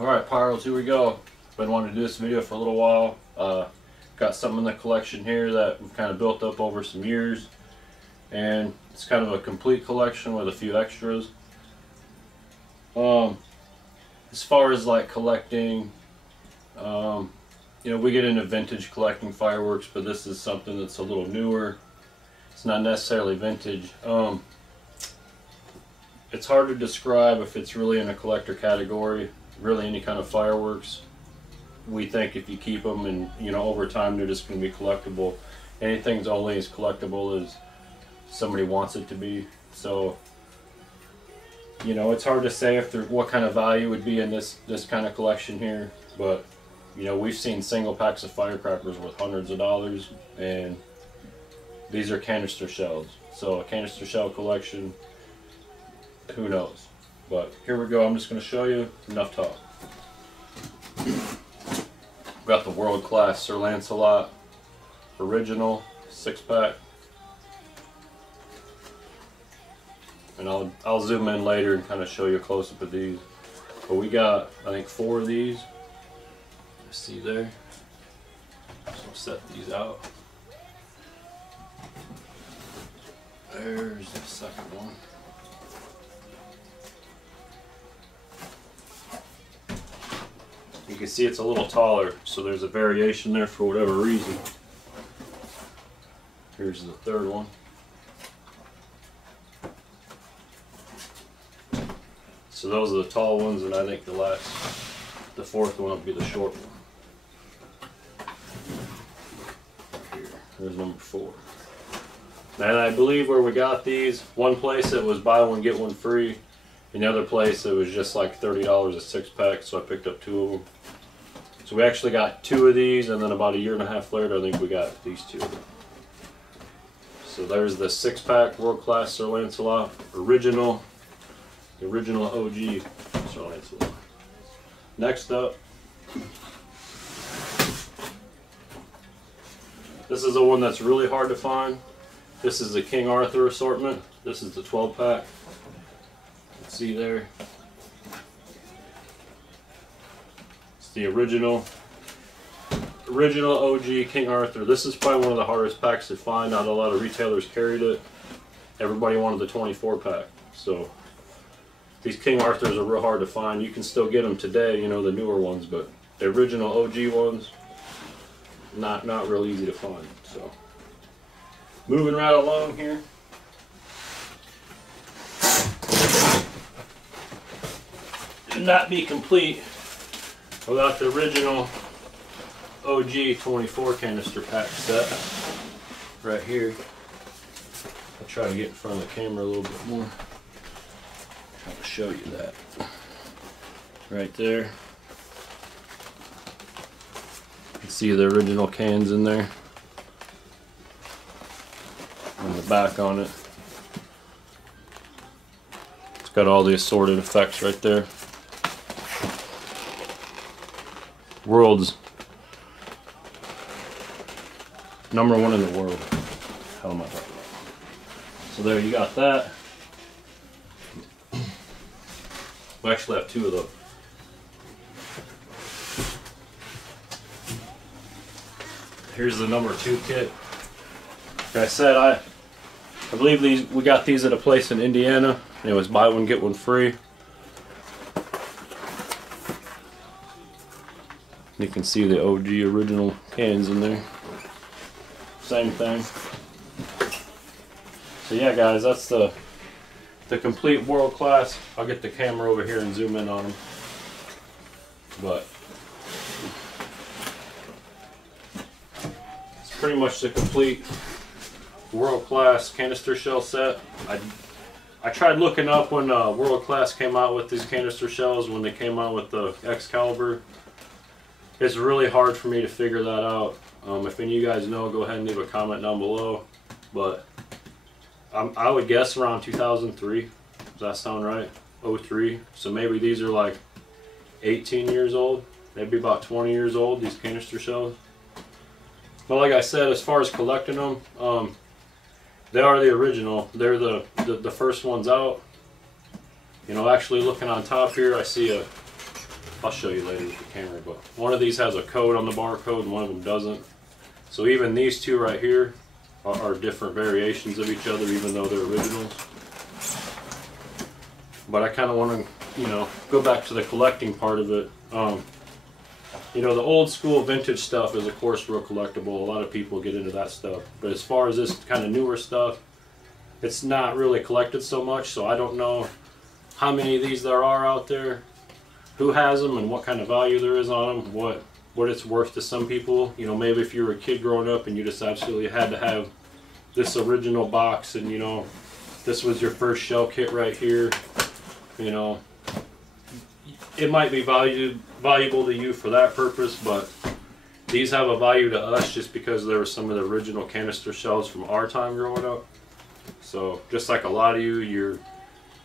Alright, Pyros, here we go. Been wanting to do this video for a little while. Got some in the collection here that we've kind of built up over some years. And it's kind of a complete collection with a few extras. As far as like collecting, you know, we get into vintage collecting fireworks, but this is something that's a little newer. It's not necessarily vintage. It's hard to describe if it's really in a collector category. Really any kind of fireworks, we think if you keep them and, you know, over time they're just going to be collectible. Anything's only as collectible as somebody wants it to be. So, you know, it's hard to say if there, what kind of value would be in this kind of collection here. But, you know, we've seen single packs of firecrackers worth hundreds of dollars, and these are canister shells. So a canister shell collection, who knows? But here we go. I'm just going to show you. Enough talk. Got the world-class Sir Lancelot original 6-pack, and I'll zoom in later and kind of show you a close-up of these. But we got, I think, 4 of these. You see there. So I'll set these out. There's the second one. You can see it's a little taller, so there's a variation there for whatever reason. Here's the third one. So those are the tall ones, and I think the fourth one will be the short one. Here, there's number 4. And I believe where we got these, one place it was buy one get one free. In the other place it was just like $30 a 6-pack, so I picked up 2 of them. So we actually got 2 of these, and then about a year and a half later I think we got these 2. So there's the 6-pack world-class Sir Lancelot original, the original OG Sir Lancelot. Next up, this is the one that's really hard to find. This is the King Arthur assortment. This is the 12-pack. See there, it's the original OG King Arthur. This is probably one of the hardest packs to find. Not a lot of retailers carried it. Everybody wanted the 24-pack. So these King Arthurs are real hard to find. You can still get them today, you know, the newer ones, but the original OG ones, not real easy to find. So moving right along here. Not be complete without the original OG 24 canister pack set right here. I'll try to get in front of the camera a little bit more. Try to show you that. Right there. You can see the original cans in there. On the back on it. It's got all the assorted effects right there. World's #1 in the world. How am I talking about? So there you got that. We actually have 2 of those. Here's the #2 kit. Like I said, I believe we got these at a place in Indiana. And it was buy one get one free. You can see the OG original cans in there. Same thing. So yeah, guys, that's the complete world class. I'll get the camera over here and zoom in on them. But it's pretty much the complete world class canister shell set. I tried looking up when World Class came out with these canister shells, when they came out with the Excalibur. It's really hard for me to figure that out. If any of you guys know, go ahead and leave a comment down below. But I would guess around 2003. Does that sound right? 03. So maybe these are like 18 years old. Maybe about 20 years old, these canister shells. But like I said, as far as collecting them, they are the original. They're the first ones out. You know, actually looking on top here, I see I'll show you later with the camera, but one of these has a code on the barcode and one of them doesn't. So even these two right here are different variations of each other, even though they're originals. But I kind of want to, you know, go back to the collecting part of it. You know, the old school vintage stuff is of course real collectible. A lot of people get into that stuff. But as far as this kind of newer stuff, it's not really collected so much. So I don't know how many of these there are out there, who has them, and what kind of value there is on them, what it's worth to some people. You know, maybe if you were a kid growing up and you just absolutely had to have this original box, and you know, this was your first shell kit right here, you know, it might be valuable to you for that purpose. But these have a value to us just because they were some of the original canister shells from our time growing up. So just like a lot of you,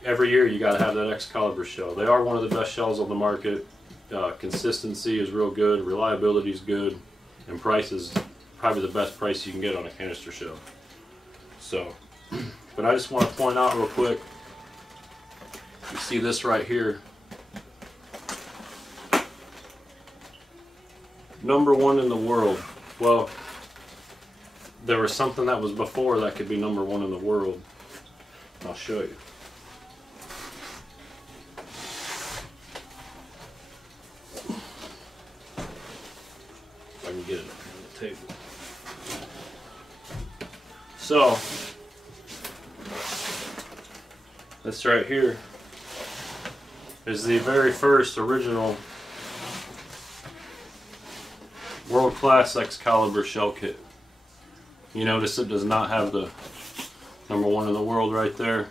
every year you got to have that Excalibur shell. They are one of the best shells on the market. Consistency is real good, reliability is good, and price is probably the best price you can get on a canister shell. So, but I just want to point out real quick, you see this right here, #1 in the world. Well, there was something that was before that could be #1 in the world. I'll show you. If I can get it on the table. So, this right here is the very first original world-class Excalibur shell kit. You notice it does not have the #1 in the world right there.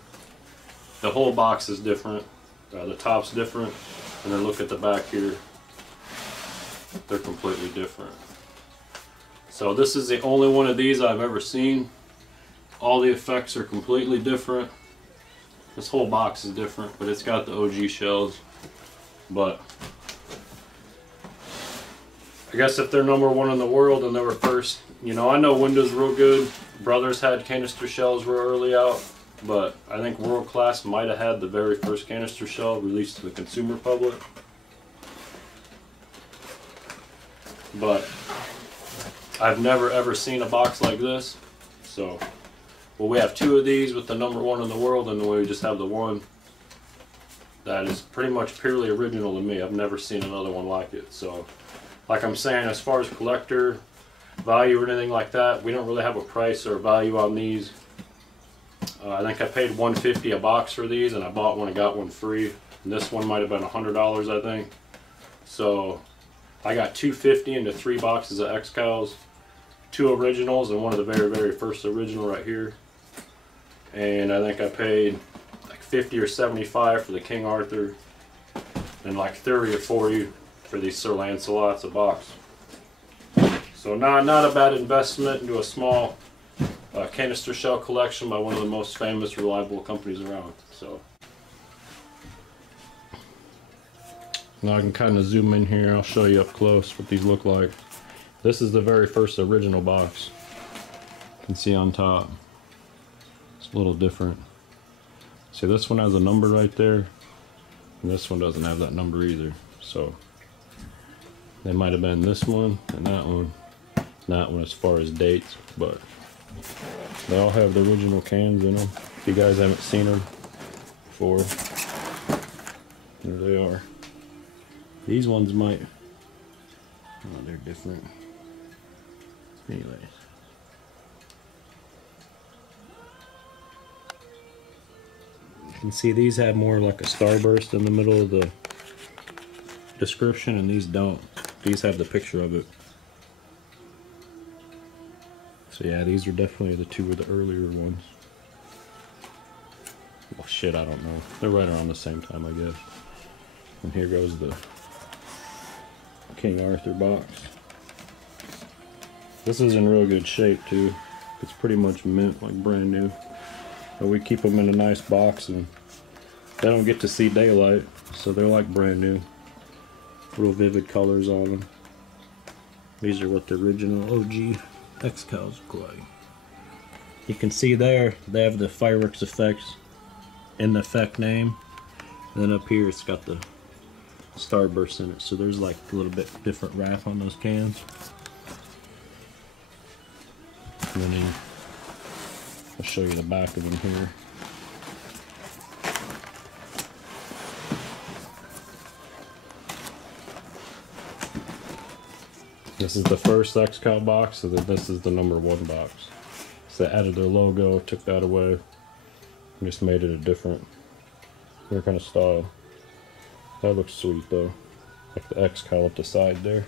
The whole box is different. The top's different, and then look at the back here. They're completely different. So this is the only one of these I've ever seen. All the effects are completely different. This whole box is different, but it's got the OG shells. But I guess if they're #1 in the world and they were first, you know, I know Windows real good. Brothers had canister shells real early out, but I think World Class might have had the very first canister shell released to the consumer public. But I've never ever seen a box like this. So, well, we have two of these with the #1 in the world, and then we just have the one that is pretty much purely original to me. I've never seen another one like it. So, like I'm saying, as far as collector value or anything like that, we don't really have a price or a value on these. I think I paid $150 a box for these, and I bought one and got one free. And this one might have been $100, I think. So I got $250 into 3 boxes of Excals, 2 originals, and one of the very, very first original right here. And I think I paid like $50 or $75 for the King Arthur, and like $30 or $40 for these Sir Lancelots a box. So not a bad investment into a small canister shell collection by one of the most famous, reliable companies around. So now I can kind of zoom in here. I'll show you up close what these look like. This is the very first original box. You can see on top. It's a little different. See, this one has a number right there, and this one doesn't have that number either. So they might have been this one and that one. Not one as far as dates, but they all have the original cans in them. If you guys haven't seen them before, there they are. These ones might, oh, they're different. Anyways. You can see these have more like a starburst in the middle of the description, and these don't. These have the picture of it. So yeah, these are definitely the 2 of the earlier ones. Well, shit, I don't know. They're right around the same time, I guess. And here goes the King Arthur box. This is in real good shape too. It's pretty much mint, like brand new. But we keep them in a nice box, and they don't get to see daylight, so they're like brand new. Real vivid colors on them. These are what the original OG Excals look like. You can see there they have the fireworks effects in the effect name, and then up here it's got the Starburst in it, so there's like a little bit different wrap on those cans. And then I'll show you the back of them here. This is the first Excalibur box, so this is the #1 box. So they added their logo, took that away, and just made it a different kind of style. That looks sweet though, like the Excalibur up the side there.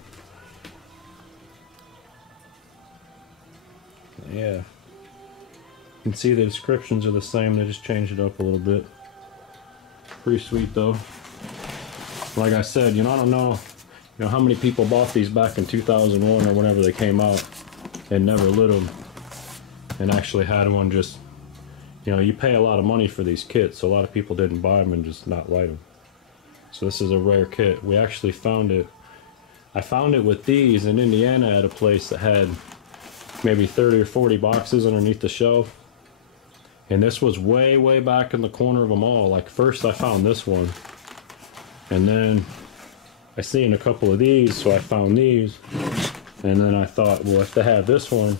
Yeah, you can see the descriptions are the same, they just changed it up a little bit. Pretty sweet though. Like I said, I don't know how many people bought these back in 2001 or whenever they came out and never lit them and actually had one. Just, you pay a lot of money for these kits, so a lot of people didn't buy them and just not light them. So this is a rare kit. We actually found it. I found it with these in Indiana at a place that had maybe 30 or 40 boxes underneath the shelf. And this was way, way back in the corner of them all. Like first I found this one, and then I seen a couple of these, so I found these. And then I thought, well, if they have this one,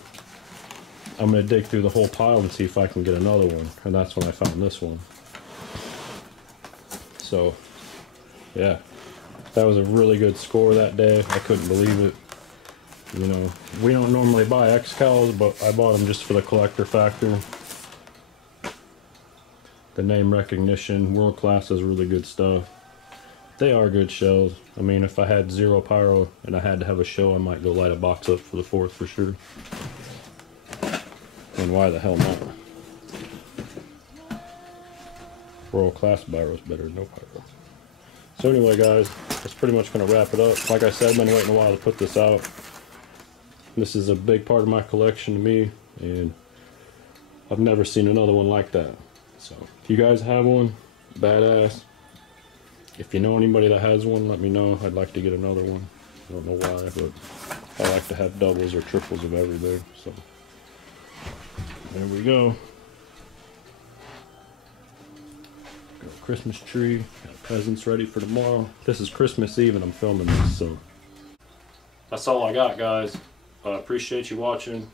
I'm gonna dig through the whole pile and see if I can get another one. And that's when I found this one. So, yeah, that was a really good score that day. I couldn't believe it. We don't normally buy Excaliburs, but I bought them just for the collector factor. The name recognition, world class is really good stuff. They are good shells. I mean, if I had 0 pyro and I had to have a show, I might go light a box up for the 4th for sure. And why the hell not? World class pyro is better than no pyro. So anyway, guys, that's pretty much going to wrap it up. Like I said, I've been waiting a while to put this out. This is a big part of my collection to me, and I've never seen another one like that. So if you guys have one, badass. If you know anybody that has one, let me know. I'd like to get another one. I don't know why, but I like to have doubles or triples of everything. So there we go. Got a Christmas tree. Got presents ready for tomorrow. This is Christmas Eve and I'm filming this, so that's all I got, guys. Appreciate you watching.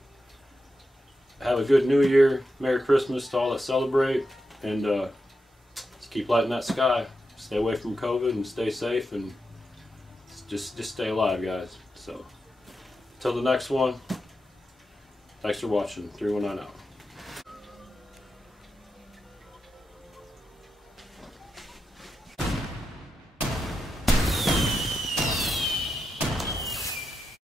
Have a good New Year. Merry Christmas to all that celebrate, and let's keep lighting that sky. Stay away from COVID and stay safe, and just stay alive, guys. So, until the next one, thanks for watching. 319 out.